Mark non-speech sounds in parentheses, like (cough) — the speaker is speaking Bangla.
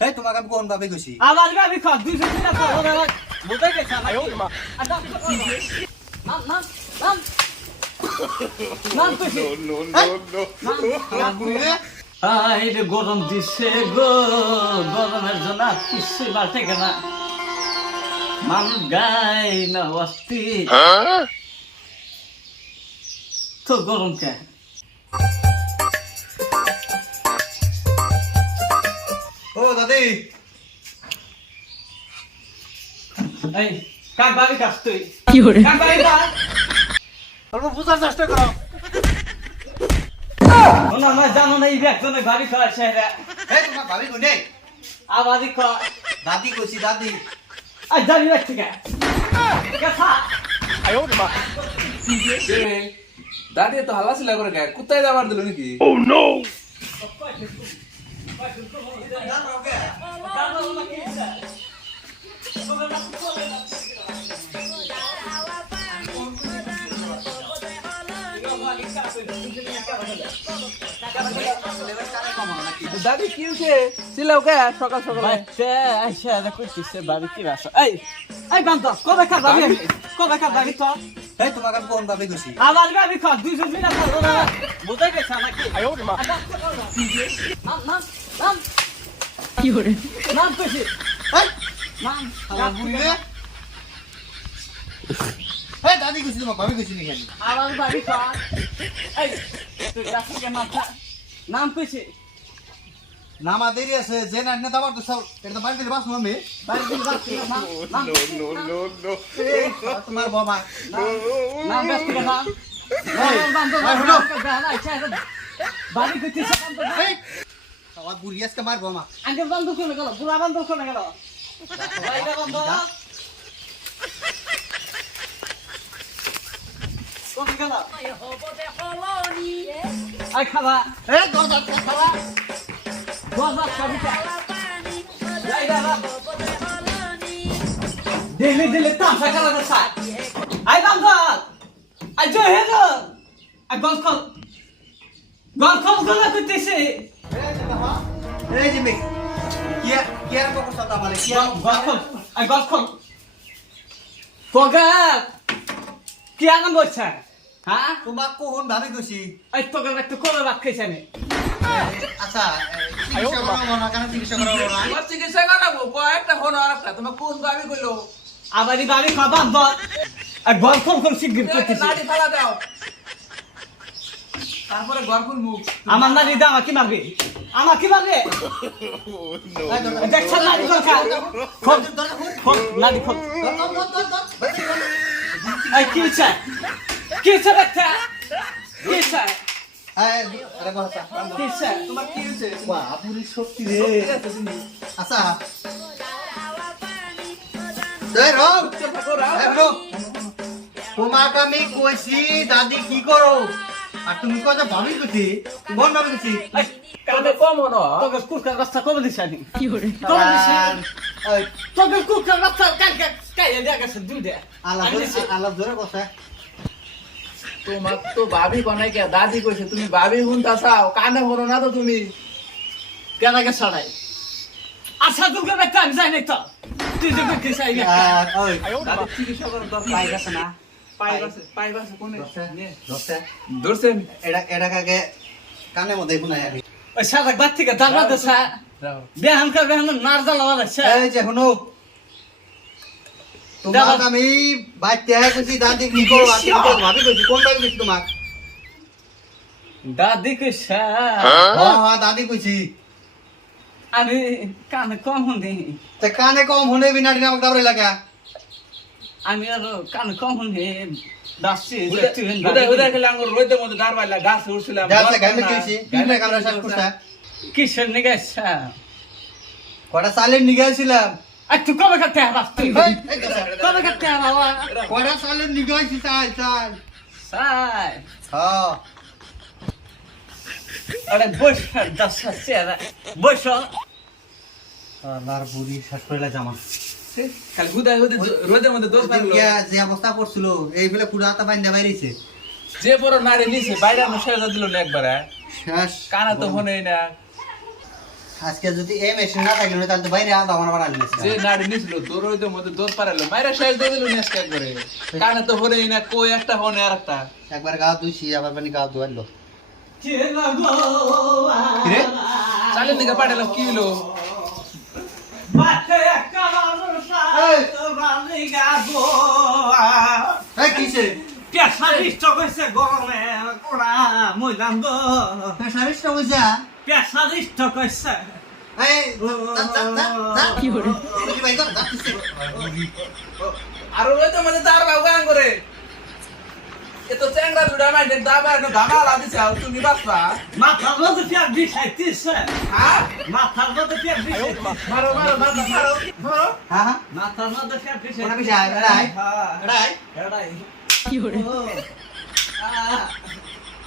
এই তোমাকে আমি কোন ভাবে কইছি? আবার গাবি খা দুইশো টাকা খা ওরা বুঝে গেছে আমার নাম নাম নাম। নাম তুই আই রে গরম দিছে গো গরমের জন্য কিছু বাড়তে না। মানুষ গাই না অস্থি তো গরম কে? ও দাদি। এই কাক বাড়ি কাজ তুই? কি hore কাক বাড়ি কাজ অল্প বুঝার চেষ্টা করো। না না জানো না এই একজনে বাড়ি খাওয়া সেরা এই তোমার ভাবি কোনে? আবাদি খা দাদি কইছি দাদি। আই জানি রাখছি কে? কথা দাদি তো হালা সিলা করে গায়ে কুত্তায় যাবার দিল নাকি? দাদি কি হয়েছে? সিলাও কে সকাল সকাল। বাচ্চা, আইসা এটা করতেছে বাড়ি কি রাসা এই এই বান্ত কবে খা আমি কবে খা বাড়ি তো এই তোমাকে আমি কোন ভাবে কইছি আবার বাড়ি খা দুইশো টাকা খা ওরা বুঝে গেছে আমাকে নাম নাম নাম কি hore নাম কইছি এই নাম আমার বুড়ি রে এই দাদি কইছি তোমার ভাবি কইছি নাকি আমি আবার বাড়ি খা এই তুই রাসা মাথা নাম কইছি নামা দেরি আছে যে না না দাবার তো সব এটা বাড়ি দিলে বাস আমি বাড়ি দিন বাস নাম নাম (laughs) এই তোমার বাবা বান্ধব এই, হলো। বাড়ি এই আমার বুড়ি আজকে মারবো মা। আগে বন্ধ করে গেল? বুড়া বন্ধ করে গেল? এই দরজা বাবা খাবি। কা বাইরে বা দিলে দিলে তামসা খেলা করছা আই বন্ধ আই জয় হে আই গল করতেছে এই জিমি কোকো সাদা আই বলছে হ্যাঁ তোমাক কোন ভাবে কইছি এই তোকে একটু করে রাখাইছে আমি আচ্ছা চিকিৎসা করাবো আর একটা তোমার কোন আবার খাবা বল। আর শিগগির করতেছে নাড়ি ফালা দাও। তারপরে গরকুল মুখ? আমার নারী দা আমাকে মারবে। আমাকে মারবে। খল খল নারী এই কি চাই কি চাই কি চাই আচ্ছা এই রং তোমাকে আমি কইছি দাদি কি করো? আর তুমি কত ভাবি কইছি কোন ভাবি এই কানে কম হনো তোকে কুকুর রাস্তা কবে দিছে আমি কি hore কবে দিছে তোকে রাস্তা? কাল কাল কাল দেয়া গেছে দুই দে। ধরে বসে। তোমার তো ভাবি কোনাই কে দাদি কইছে তুমি ভাবি হুনতা চাও কানে হনো না তো তুমি। কেনা গে ছড়াই। আচ্ছা দুর্গা বেটা আমি যাই নাই তো। তুই যে বেটি চাই না? আর ওই। দাদি চিকিৎসা করার দরকার। পাই গেছে না। পাই গেছে পাই গেছে কোনে? দশটা ধরছেন এটা এটা কাকে? কানের মধ্যে শুনাই আমি ওই সাদা বাদ থেকে দাঁড়া দেছা বেহান কা বেহান নার জ্বালা বাড়াচ্ছে এই যে শুনো। তোমাক আমি বাইতে কইছি দাদি কি আর তো ভাবি কইছি কোন ভাবি কইছি তোমাক দাদি কইছা হ্যাঁ হ্যাঁ দাদি কইছি। আমি কানে কম শুনি। তে কানে কম শুনে বিনা দিনা আমাকে দাবরে লাগা আমি আর কানে কম শুনি। দাসছি উদয় উদয় খেলে আঙ্গুর রইতে মধ্যে গার বাইলা গাছ উঠছিলাম যাচ্ছে গাইলে কইছি কিনে কামরা শেষ করতে কিসের নিগাইছা? কটা সালের নিগাইছিলাম। একটু কবে কাটতে তুই কথা। কবে কাটতে হারাওয়া কটা সালের নিগাইছি চাই চাই সাই হ্যাঁ। আরে বস দাস চেয়ারা বস। আল্লাহর বুড়ি শেষ করে জামা খালি উদয় উদয় রোদের মধ্যে দোষ লাগল যে অবস্থা করছিল এই বলে পুরো হাতা বাইন্দা বাইরেছে যে বড় নারী নিছে বাইরে সেরা দিল না একবারে। শেষ। কানা তো হনেই না। আজকে যদি এই মেশিন না থাকলে তাহলে তো বাইরে আলাদা আমার বাড়ালি যে নাড়ি নিছিল তোর ওই তো মধ্যে দৌড় পারালো মাইরা শেষ দিয়ে দিল নেসকা করে কানে তো হরেই না কই একটা হনে আর একটা। একবার গা ধুইছি আবার পানি গা ধুয়াইলো। কে না গো কিরে? চালের দিকে পাঠালাম কি হলো বাতে একটা মানুষ এই! রানি গাবো এই কিসে? পেশা বিষ্ট কইছে গরমে কোড়া মইলাম গো তো কইছে? পেশার স্টক হয়েছে আর ওই তো মানে তার বাবু গান করে এত চ্যাংরা জুড়া মাইনে দাবা একটা দাবা লাগি চাও তুমি বাসবা? মাথার মধ্যে পেট বিষ আইতিস হ্যাঁ। মাথার মধ্যে পেট বিষ মারো মারো মারো মারো মারো। হ্যাঁ মাথার মধ্যে পেট বিষ কোনা বিষ আই এড়াই। হ্যাঁ। এড়াই। এড়াই। কি হরে আ।